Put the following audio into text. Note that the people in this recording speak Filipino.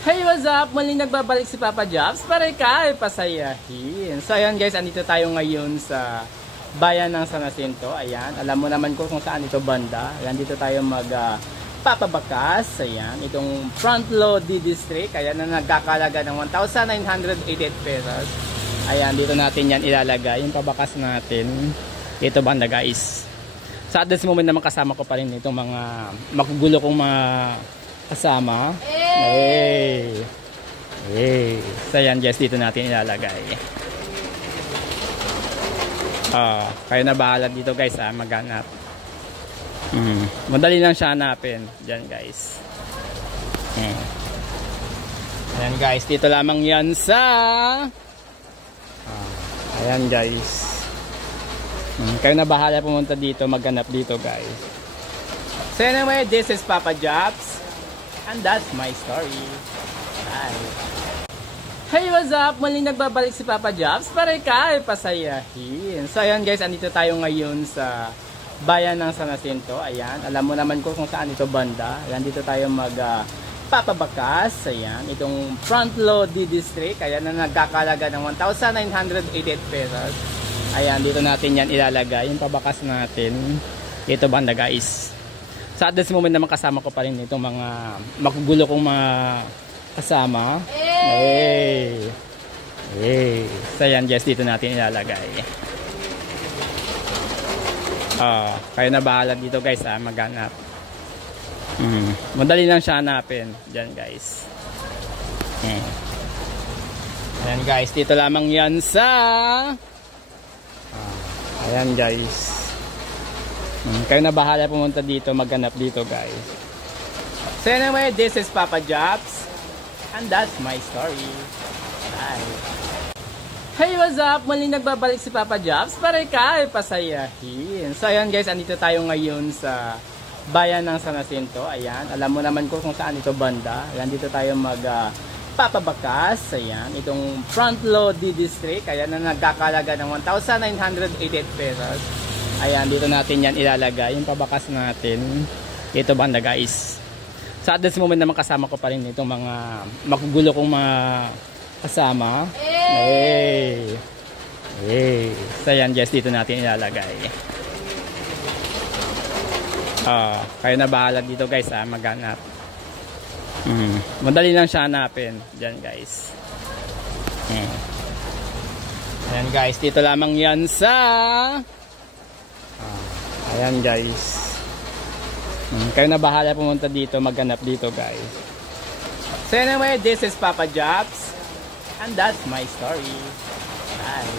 Hey, what's up? Muling nagbabalik si Papa Jobs para ikaw pasayahin. So ayan guys, andito tayo ngayon sa bayan ng San Jacinto. Ayan, alam mo naman kung saan ito banda. Ayan, dito tayo papabakas. Ayan, itong Front Lodi District. Ayan, na nagkakalaga ng 1,988 pesos. Ayan, dito natin yan ilalagay. Yung pabakas natin. Ito banda guys. Sa this moment naman kasama ko pa rin itong mga makugulo kong mga kasama. Hey! So yan guys, dito natin ilalagay. Kayo na bahala dito guys maghanap. Madali lang siya hanapin. Diyan guys. Ayan guys, dito lamang yan sa ayan guys. Kayo na bahala pumunta dito, maghanap dito guys. So anyway, this is Papa Jobs. And that's my story. Bye. Hey, what's up? Muling nagbabalik si Papa Jobs para ikaw pasayahin. So ayan guys, andito tayo ngayon sa bayan ng San Jacinto. Ayan, alam mo naman kung saan ito banda. Ayan, dito tayo papabakas. Ayan, itong Front Lodi District. Ayan, na nagkakalaga ng 1,988 pesos. Ayan, dito natin yan ilalagay. Yung pabakas natin. Ito banda guys. Sa this moment naman kasama ko pa rin itong mga makugulo kong mga kasama. Hey! So yan guys, dito natin ilalagay. Kayo na bahala dito guys maghanap. Madali lang siya hanapin. Diyan guys. Ayan guys, dito lamang yan sa ayan guys. Kayo na bahala pumunta dito, maghanap dito guys. So anyway, this is Papa Jobs. And that's my story. Bye. Hey, what's up? Muling nagbabalik si Papa Jobs para ikaw pasayahin. So ayan guys, andito tayo ngayon sa bayan ng San Jacinto. Ayan, alam mo naman kung saan ito banda. Ayan, dito tayo papabakas. Ayan, itong Front Lodi District. Ayan, na nagkakalaga ng 1,988 pesos. Ayan, dito natin yan ilalagay. Yung pabakas natin. Ito banda guys. Sa this moment naman kasama ko pa rin itong mga makugulo kong mga kasama. So yan guys, dito natin ilalagay. Kayo na bahala dito guys maghanap. Madali lang siya hanapin. Diyan guys. Ayan guys, dito lamang yan sa ayan guys. Kayo na bahala pumunta dito, maghanap dito guys. So anyway, this is Papa Jobs. And that's my story. Bye.